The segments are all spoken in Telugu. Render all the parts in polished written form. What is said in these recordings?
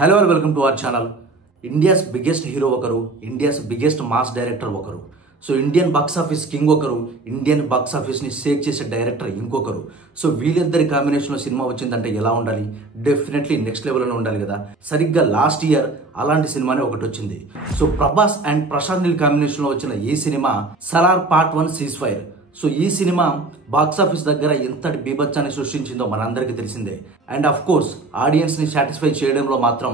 Hello and welcome to our channel. India's biggest hero ఒకరు, ఇండియాస్ బిగ్గెస్ట్ మాస్ డైరెక్టర్ ఒకరు. So Indian box office king ఒకరు, ఇండియన్ బాక్స్ ఆఫీస్ని షేక్ చేసే డైరెక్టర్ ఇంకొకరు. సో వీళ్ళిద్దరి కాంబినేషన్లో సినిమా వచ్చిందంటే ఎలా ఉండాలి? డెఫినెట్లీ నెక్స్ట్ లెవెల్లోనే ఉండాలి కదా. సరిగ్గా లాస్ట్ ఇయర్ అలాంటి సినిమానే ఒకటి వచ్చింది. సో ప్రభాస్ అండ్ ప్రశాంత్ నీల్ కాంబినేషన్లో వచ్చిన ఈ సినిమా Salaar part 1 ceasefire. So ఈ సినిమా బాక్స్ ఆఫీస్ దగ్గర ఎంతటి బీభత్సాన్ని సృష్టించిందో మనందరికీ తెలిసిందే. అండ్ అఫ్ కోర్స్ ఆడియన్స్ని సాటిస్ఫై చేయడంలో మాత్రం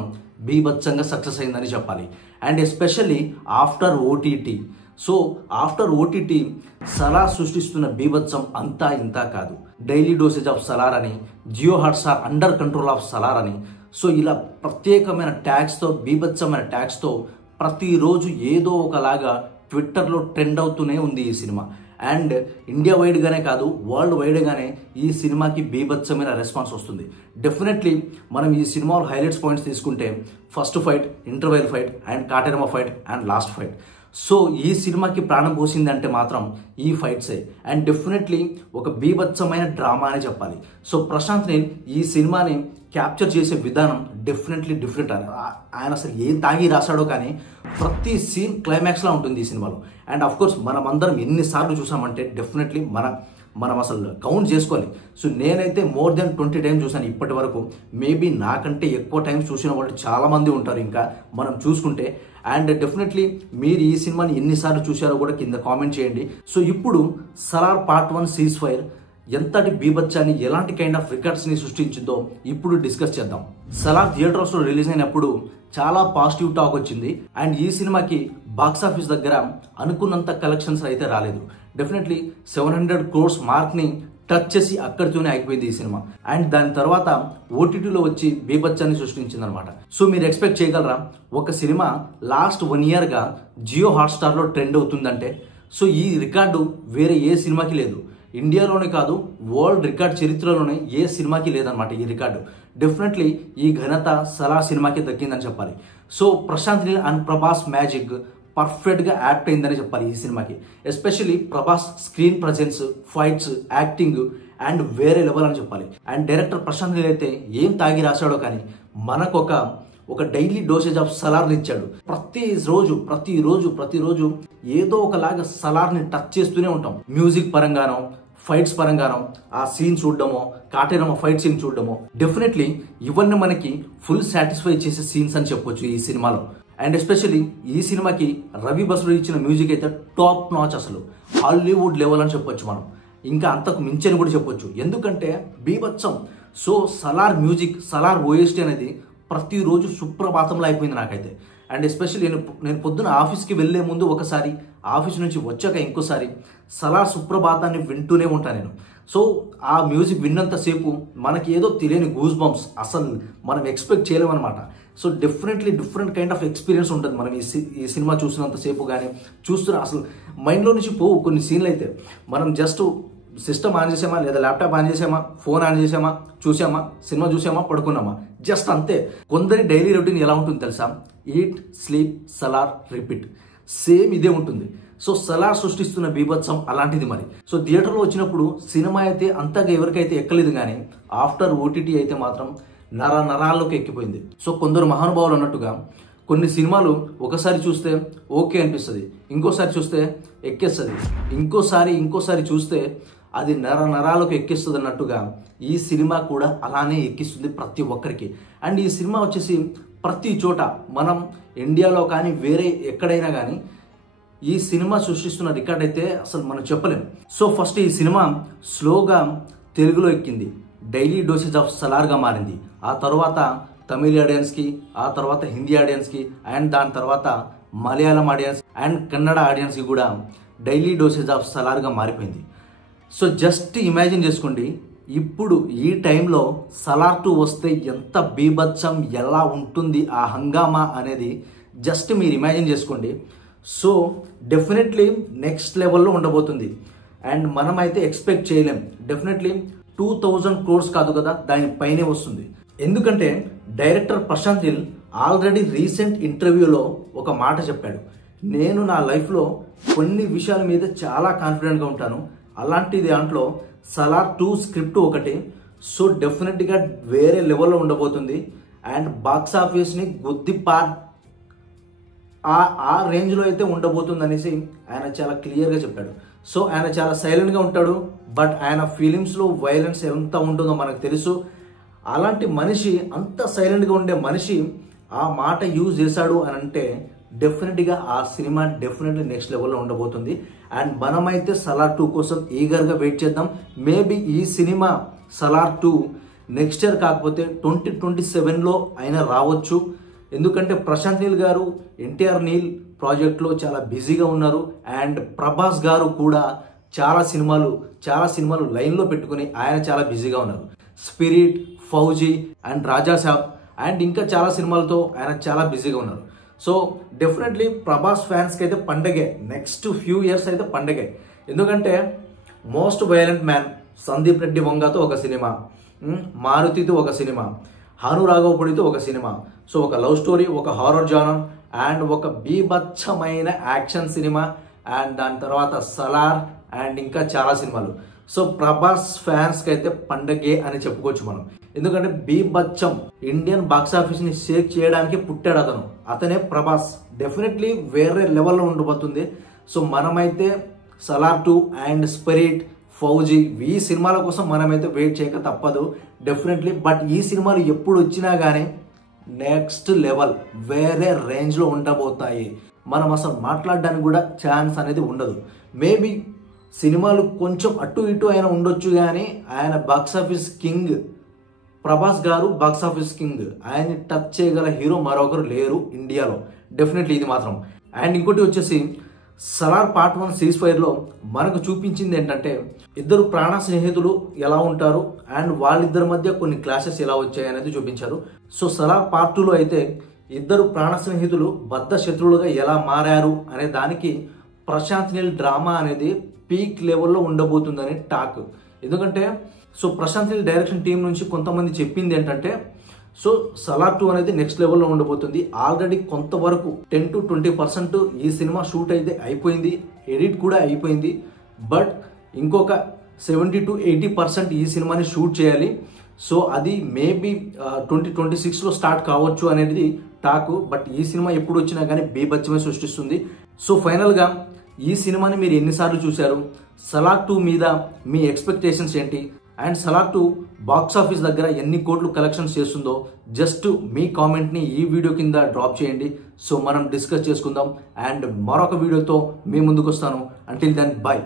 బీభత్సంగా సక్సెస్ అయిందని చెప్పాలి. And especially after OTT. So after OTT Salaar సృష్టిస్తున్న బీభత్సం అంతా ఇంతా కాదు. డైలీ డోసేజ్ ఆఫ్ సలార్ అని, Jio Hotstar under control of Salaar అని, సో ఇలా ప్రత్యేకమైన ట్యాగ్స్తో, బీభత్సమైన ట్యాగ్స్తో ప్రతిరోజు ఏదో ఒకలాగా ట్విట్టర్లో ట్రెండ్ అవుతూనే ఉంది ఈ సినిమా. అండ్ ఇండియా వైడ్గానే కాదు, వరల్డ్ వైడ్గానే ఈ సినిమాకి బీభత్సమైన రెస్పాన్స్ వస్తుంది. డెఫినెట్లీ మనం ఈ సినిమాలో హైలైట్స్ పాయింట్స్ తీసుకుంటే first fight, interval fight and Katerama fight and last fight. So ఈ సినిమాకి ప్రాణం పోసిందంటే మాత్రం ఈ ఫైట్సే. అండ్ డెఫినెట్లీ ఒక బీభత్సమైన డ్రామా అని చెప్పాలి. సో ప్రశాంత్ నీల్ ఈ సినిమాని క్యాప్చర్ చేసే విధానం డెఫినెట్లీ డిఫరెంట్. ఆయన అసలు ఏం తాగి రాశాడో కానీ ప్రతి సీన్ క్లైమాక్స్లా ఉంటుంది ఈ సినిమాలో. అండ్ అఫ్ కోర్స్ మనం అందరం ఎన్నిసార్లు చూసామంటే డెఫినెట్లీ మనం అసలు కౌంట్ చేసుకోవాలి. సో నేనైతే మోర్ దెన్ 20 టైమ్స్ చూసాను ఇప్పటి వరకు. మేబీ నాకంటే ఎక్కువ టైమ్స్ చూసిన వాళ్ళు చాలామంది ఉంటారు ఇంకా మనం చూసుకుంటే. అండ్ డెఫినెట్లీ మీరు ఈ సినిమాని ఎన్నిసార్లు చూశారో కూడా కింద కామెంట్ చేయండి. సో ఇప్పుడు సలార్ పార్ట్ 1 సీజ్ ఫైర్ ఎంతటి బీభత్సాన్ని, ఎలాంటి కైండ్ ఆఫ్ రికార్డ్స్ని సృష్టించిందో ఇప్పుడు డిస్కస్ చేద్దాం. సలార్ థియేటర్స్లో రిలీజ్ అయినప్పుడు చాలా పాజిటివ్ టాక్ వచ్చింది. అండ్ ఈ సినిమాకి బాక్స్ ఆఫీస్ దగ్గర అనుకున్నంత కలెక్షన్స్ అయితే రాలేదు. డెఫినెట్లీ 700 crores మార్క్ని టచ్ చేసి అక్కడితోనే అయిపోయింది ఈ సినిమా. అండ్ దాని తర్వాత ఓటీటీలో వచ్చి బీభత్సాన్ని సృష్టించింది అనమాట. సో మీరు ఎక్స్పెక్ట్ చేయగలరా ఒక సినిమా లాస్ట్ 1 yearగా జియో హాట్స్టార్లో ట్రెండ్ అవుతుందంటే? సో ఈ రికార్డు వేరే ఏ సినిమాకి లేదు. ఇండియాలోనే కాదు, వరల్డ్ రికార్డ్ చరిత్రలోనే ఏ సినిమాకి లేదనమాట ఈ రికార్డు. డెఫినెట్లీ ఈ ఘనత సలార్ సినిమాకి దక్కిందని చెప్పాలి. So Prashanth Neel and Prabhas magic పర్ఫెక్ట్గా యాప్ట్ అయిందని చెప్పాలి ఈ సినిమాకి. Especially Prabhas screen presence, fights, acting and వేరే లెవెల్ అని చెప్పాలి. అండ్ డైరెక్టర్ ప్రశాంత్ నీల్ అయితే ఏం తాగి రాశాడో కానీ మనకు ఒక డైలీ డోసేజ్ ఆఫ్ సలార్ని ఇచ్చాడు. ప్రతిరోజు ఏదో ఒకలాగా సలార్ని టచ్ చేస్తూనే ఉంటాం. మ్యూజిక్ పరంగానో, ఫైట్స్ పరంగానో, ఆ సీన్ చూడడమో, కాటేరమో ఫైట్ సీన్ చూడడమో, డెఫినెట్లీ ఇవన్నీ మనకి ఫుల్ సాటిస్ఫై చేసే సీన్స్ అని చెప్పొచ్చు ఈ సినిమాలో. అండ్ ఎస్పెషల్లీ ఈ సినిమాకి రవి బస్రు ఇచ్చిన మ్యూజిక్ అయితే టాప్ నాచ్, అసలు హాలీవుడ్ లెవెల్ అని చెప్పొచ్చు మనం. ఇంకా అంతకు మించని కూడా చెప్పొచ్చు, ఎందుకంటే బీభత్సం. So Salaar music, Salaar OST అనేది ప్రతిరోజు సుప్రభాతంలో అయిపోయింది నాకైతే. అండ్ ఎస్పెషల్లీ నేను పొద్దున ఆఫీస్కి వెళ్లే ముందు ఒకసారి, ఆఫీస్ నుంచి వచ్చాక ఇంకోసారి సలార్ సుప్రభాతాన్ని వింటూనే ఉంటాను నేను. సో ఆ మ్యూజిక్ విన్నంతసేపు మనకి ఏదో తెలియని గూస్ బంప్స్, అసలు మనం ఎక్స్పెక్ట్ చేయలేమన్నమాట. So definitely different kind of experience ఉంటుంది మనం ఈ సినిమా చూసినంతసేపు. కానీ చూస్తున్నా అసలు మైండ్లో నుంచి పోవు కొన్ని సీన్లు అయితే. మనం జస్ట్ సిస్టమ్ ఆన్ చేసామా, లేదా ల్యాప్టాప్ ఆన్ చేసామా, ఫోన్ ఆన్ చేసామా, చూసామా, సినిమా చూసామా, పడుకున్నామా, జస్ట్ అంతే. కొందరి డైలీ రొటీన్ ఎలా ఉంటుంది తెలుసా? Eat, sleep, Salaar, repeat. Same ఇదే ఉంటుంది. సో సలార్ సృష్టిస్తున్న బీభత్సం అలాంటిది మరి. సో థియేటర్లో వచ్చినప్పుడు సినిమా అయితే అంతగా ఎవరికైతే ఎక్కలేదు, కానీ ఆఫ్టర్ ఓటీటీ అయితే మాత్రం నరాల్లోకి ఎక్కిపోయింది. సో కొందరు మహానుభావులు అన్నట్టుగా కొన్ని సినిమాలు ఒకసారి చూస్తే ఓకే అనిపిస్తుంది, ఇంకోసారి చూస్తే ఎక్కేస్తుంది, ఇంకోసారి చూస్తే అది నరాలకు ఎక్కిస్తుంది అన్నట్టుగా ఈ సినిమా కూడా అలానే ఎక్కిస్తుంది ప్రతి ఒక్కరికి. అండ్ ఈ సినిమా వచ్చేసి ప్రతి చోట, మనం ఇండియాలో కానీ వేరే ఎక్కడైనా కానీ ఈ సినిమా సృష్టిస్తున్న రికార్డ్ అయితే అసలు మనం చెప్పలేం. సో ఫస్ట్ ఈ సినిమా స్లోగా తెలుగులో ఎక్కింది, డైలీ డోసేజ్ ఆఫ్ సలార్గా మారింది. ఆ తర్వాత తమిళ ఆడియన్స్కి, ఆ తర్వాత హిందీ ఆడియన్స్కి, అండ్ దాని తర్వాత మలయాళం ఆడియన్స్ అండ్ కన్నడ ఆడియన్స్కి కూడా డైలీ డోసేజ్ ఆఫ్ సలార్గా మారిపోయింది. సో జస్ట్ ఇమాజిన్ చేసుకోండి, ఇప్పుడు ఈ టైంలో సలార్ 2 వస్తే ఎంత బీభత్సం, ఎలా ఉంటుంది ఆ హంగామా అనేది జస్ట్ మీరు ఇమాజిన్ చేసుకోండి. సో డెఫినెట్లీ నెక్స్ట్ లెవెల్లో ఉండబోతుంది. అండ్ మనమైతే ఎక్స్పెక్ట్ చేయలేం. డెఫినెట్లీ 2000 crores కాదు కదా, దానిపైనే వస్తుంది. ఎందుకంటే director Prashanth Neel already recent ఇంటర్వ్యూలో ఒక మాట చెప్పాడు, నేను నా లైఫ్లో కొన్ని విషయాల మీద చాలా కాన్ఫిడెంట్గా ఉంటాను, అలాంటి దాంట్లో సలార్ 2 స్క్రిప్ట్ ఒకటి. సో డెఫినెట్గా వేరే లెవెల్లో ఉండబోతుంది. అండ్ బాక్స్ ఆఫీస్ని ఆ రేంజ్లో అయితే ఉండబోతుంది అనేసి ఆయన చాలా క్లియర్గా చెప్పాడు. సో ఆయన చాలా సైలెంట్గా ఉంటాడు, బట్ ఆయన ఫీలింగ్స్లో వైలెన్స్ ఎంత ఉంటుందో మనకు తెలుసు. అలాంటి మనిషి, అంత సైలెంట్గా ఉండే మనిషి ఆ మాట యూజ్ చేశాడు అని అంటే డెఫినెట్గా ఆ సినిమా డెఫినెట్లీ నెక్స్ట్ లెవెల్లో ఉండబోతుంది. అండ్ మనమైతే సలార్ 2 కోసం ఈగర్గా వెయిట్ చేద్దాం. మేబీ ఈ సినిమా సలార్ 2 నెక్స్ట్ ఇయర్ కాకపోతే 2027లో అయినా రావచ్చు. ఎందుకంటే ప్రశాంత్ నీల్ గారు ఎన్టీఆర్ నీల్ ప్రాజెక్ట్లో చాలా బిజీగా ఉన్నారు. అండ్ ప్రభాస్ గారు కూడా చాలా సినిమాలు లైన్లో పెట్టుకుని ఆయన చాలా బిజీగా ఉన్నారు. Spirit, fauji and Raja Saab and ఇంకా చాలా సినిమాలతో ఆయన చాలా బిజీగా ఉన్నారు. సో డెఫినెట్లీ ప్రభాస్ ఫ్యాన్స్కి అయితే పండగే, నెక్స్ట్ ఫ్యూ ఇయర్స్ అయితే పండగే. ఎందుకంటే most violent man Sandeep Reddy వంగతో ఒక సినిమా, మారుతితో ఒక సినిమా, హాను రాఘవపూడితో ఒక సినిమా. సో ఒక లవ్ స్టోరీ, ఒక హారర్ జానర్ అండ్ ఒక బీభత్సమైన యాక్షన్ సినిమా అండ్ దాని తర్వాత సలార్ అండ్ ఇంకా చాలా సినిమాలు. సో ప్రభాస్ ఫ్యాన్స్కి అయితే పండగే అని చెప్పుకోవచ్చు మనం. ఎందుకంటే బీభత్సం ఇండియన్ బాక్స్ ఆఫీస్ని షేక్ చేయడానికి పుట్టాడు అతనే ప్రభాస్. డెఫినెట్లీ వేరే లెవెల్లో ఉండబోతుంది. సో మనమైతే సలార్ 2 అండ్ స్పిరిట్, ఫౌజీ ఈ సినిమాల కోసం మనమైతే వెయిట్ చేయక తప్పదు డెఫినెట్లీ. బట్ ఈ సినిమాలు ఎప్పుడు వచ్చినా కానీ నెక్స్ట్ లెవెల్ వేరే రేంజ్లో ఉండబోతాయి. మనం అసలు మాట్లాడడానికి కూడా ఛాన్స్ అనేది ఉండదు. మేబీ సినిమాలు కొంచెం అటు ఇటు అయినా ఉండొచ్చు, కానీ ఆయన బాక్స్ ఆఫీస్ కింగ్ ప్రభాస్ గారు, బాక్స్ ఆఫీస్ కింగ్. ఆయన్ని టచ్ చేయగల హీరో మరొకరు లేరు ఇండియాలో, డెఫినెట్లీ ఇది మాత్రం. అండ్ ఇంకోటి వచ్చేసి సలార్ పార్ట్ 1 సీజ్ ఫైర్లో మనకు చూపించింది ఏంటంటే ఇద్దరు ప్రాణ స్నేహితులు ఎలా ఉంటారు అండ్ వాళ్ళిద్దరి మధ్య కొన్ని క్లాషెస్ ఎలా వచ్చాయి అనేది చూపించారు. సో సలార్ పార్ట్ 2లో అయితే ఇద్దరు ప్రాణ స్నేహితులు బద్ధ శత్రువులుగా ఎలా మారారు అనే దానికి ప్రశాంత్ నీల్ డ్రామా అనేది పీక్ లెవెల్లో ఉండబోతుందని టాక్. ఎందుకంటే so Prashanth Neel direction team నుంచి కొంతమంది చెప్పింది ఏంటంటే సో సలార్ 2 అనేది నెక్స్ట్ లెవెల్లో ఉండబోతుంది. ఆల్రెడీ కొంతవరకు 10 to 20% ఈ సినిమా షూట్ అయితే అయిపోయింది, ఎడిట్ కూడా అయిపోయింది. బట్ ఇంకొక 70 to 80% ఈ సినిమాని షూట్ చేయాలి. సో అది మేబీ 2026లో స్టార్ట్ కావచ్చు అనేది టాక్. బట్ ఈ సినిమా ఎప్పుడు వచ్చినా కానీ బీభత్సమే సృష్టిస్తుంది. సో ఫైనల్గా ఈ సినిమాని మీరు ఎన్నిసార్లు చూశారు, సలార్ 2 మీద మీ ఎక్స్పెక్టేషన్స్ ఏంటి, అండ్ సలార్ 2 బాక్స్ ఆఫీస్ దగ్గర ఎన్ని కోట్లు కలెక్షన్స్ చేస్తుందో జస్ట్ మీ కామెంట్ని ఈ వీడియో కింద డ్రాప్ చేయండి. సో మనం డిస్కస్ చేసుకుందాం. అండ్ మరొక వీడియోతో మీ ముందుకు వస్తాను. Until then by.